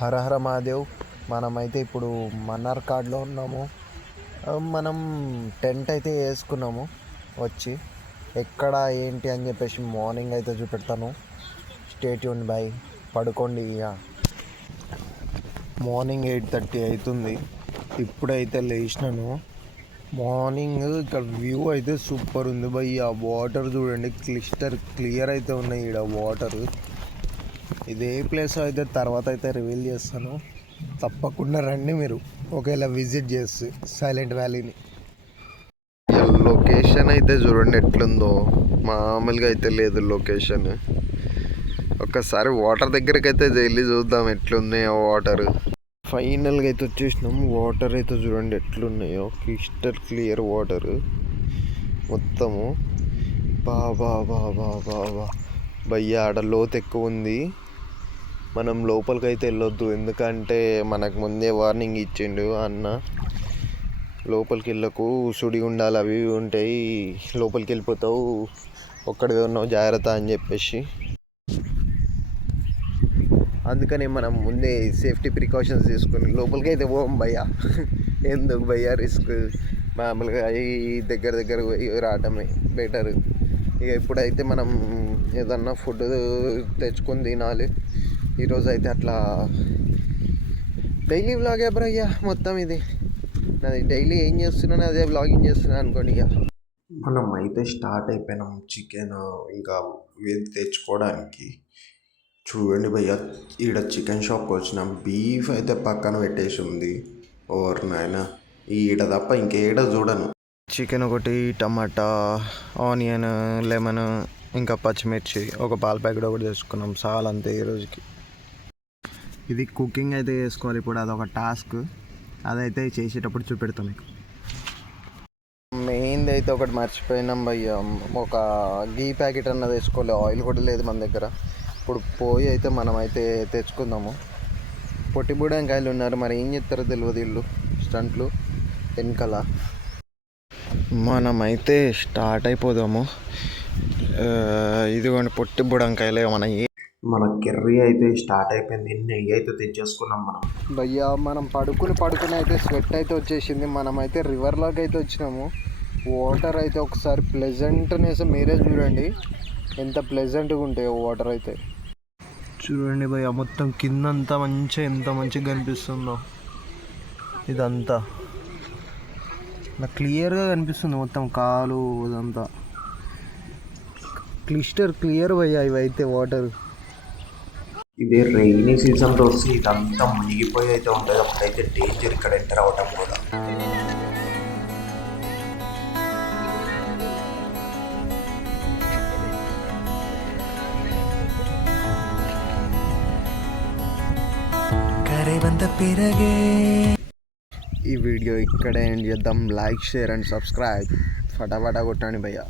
హర హర మహాదేవ్. మనమైతే ఇప్పుడు మన్నార్కాడ్లో ఉన్నాము. మనం టెంట్ అయితే వేసుకున్నాము. వచ్చి ఎక్కడ ఏంటి అని చెప్పేసి మార్నింగ్ అయితే చూపెడతాను. Stay tune bye. పడుకోండి ఇక. మార్నింగ్ 8:30 అవుతుంది. ఇప్పుడైతే లేచినాను. మార్నింగ్ ఇక్కడ వ్యూ అయితే సూపర్ ఉంది బై. ఆ వాటర్ చూడండి, క్లియర్ అయితే ఉన్నాయి ఇక్కడ వాటర్. ఇదే ప్లేస్ అయితే తర్వాత అయితే రివీల్ చేస్తాను. తప్పకుండా రండి మీరు ఒకవేళ విజిట్ చేస్తే సైలెంట్ వ్యాలీని. లొకేషన్ అయితే చూడండి ఎట్లుందో, మామూలుగా అయితే లేదు లొకేషన్. ఒక్కసారి వాటర్ దగ్గరికి అయితే వెళ్ళి చూద్దాం ఎట్లుంది ఆ వాటర్. ఫైనల్గా అయితే వచ్చేసినాం. వాటర్ అయితే చూడండి ఎట్లున్నాయో, క్లియర్ వాటర్ మొత్తము. బాబా బాబా బాబా భయ్యా, ఆడ లోతు ఎక్కువ ఉంది. మనం లోపలికి అయితే వెళ్ళొద్దు, ఎందుకంటే మనకు ముందే వార్నింగ్ ఇచ్చిండు అన్న. లోపలికి వెళ్ళకు, సుడి ఉండాలి, అవి ఉంటాయి, లోపలికి వెళ్ళిపోతావు, ఒక్కడివే ఉన్నావు, జాగ్రత్త అని చెప్పేసి. అందుకని మనం ముందే సేఫ్టీ ప్రికాషన్స్ తీసుకుని లోపలికి అయితే పోం భయ్యా. ఎందుకు భయ్యా రిస్క్, మామూలుగా ఈ దగ్గర పోయి రావటమే బెటర్. ఇక ఇప్పుడైతే మనం ఏదన్నా ఫుడ్ తెచ్చుకొని తినాలి. ఈరోజు అయితే అట్లా డైలీ వ్లాగే బ్రయ్యా మొత్తం. ఇది నాది డైలీ ఏం చేస్తున్నాను అదే వ్లాగింగ్ చేస్తున్నాను అనుకోండి. ఇక మనం అయితే స్టార్ట్ అయిపోయినాం చికెన్ ఇంకా వేది తెచ్చుకోవడానికి. చూడండి భయ్య, ఈడ చికెన్ షాప్కి వచ్చినాం. బీఫ్ అయితే పక్కన పెట్టేసి ఉంది. ఓర్ నాయన, ఈడ తప్ప ఇంకేడ చూడను. చికెన్ ఒకటి, టమాటా, ఆనియన్, లెమన్, ఇంకా పచ్చిమిర్చి, ఒక పాల ప్యాకెట్ ఒకటి తెచ్చుకున్నాం. చాలా అంతే ఈ రోజుకి. ఇది కుకింగ్ అయితే చేసుకోవాలి ఇప్పుడు, అదొక టాస్క్. అదైతే చేసేటప్పుడు చూపెడతాం మీకు. మెయిన్ది అయితే ఒకటి మర్చిపోయినాం భయ్య, ఒక గీ ప్యాకెట్ అన్నది వేసుకోవాలి. ఆయిల్ కూడా లేదు మన దగ్గర. ఇప్పుడు పోయి అయితే మనం అయితే తెచ్చుకుందాము. పొట్టి బూడంకాయలు ఉన్నారు, మరి ఏం చేస్తారో తెలియదు వీళ్ళు స్టంట్లు వెనకాల. మనమైతే స్టార్ట్ అయిపోదాము. ఇదిగోండి పొట్టి బూడంకాయలే మన కర్రీ అయితే స్టార్ట్ అయిపోయింది. నెయ్యి అయితే తెచ్చేసుకున్నాం మనం భయ్యా. మనం పడుకుని అయితే స్వెట్ అయితే వచ్చేసింది. మనమైతే రివర్లోకి అయితే వచ్చినాము. వాటర్ అయితే ఒకసారి ప్లెజెంట్నెస్ మీరే చూడండి, ఎంత ప్లెజెంట్గా ఉంటాయో వాటర్ అయితే. చూడండి భయ్యా, మొత్తం కిందంతా ఎంత మంచిగా కనిపిస్తుందో. ఇదంతా నాకు క్లియర్గా కనిపిస్తుంది, మొత్తం కాలు ఇదంతా క్లియర్ భయ్యా. ఇవైతే వాటర్ ఇదే రైనీ సీజన్లో వస్తే ఇదంతా మునిగిపోయి అయితే ఉంటుంది. అప్పుడైతే డేంజర్ ఇక్కడ ఎంటర్ అవ్వటం కూడా. ఈ వీడియో ఇక్కడే ఎండ్ చేద్దాం. లైక్, షేర్ అండ్ సబ్స్క్రైబ్ ఫటాఫటా కొట్టండి భయ్యా.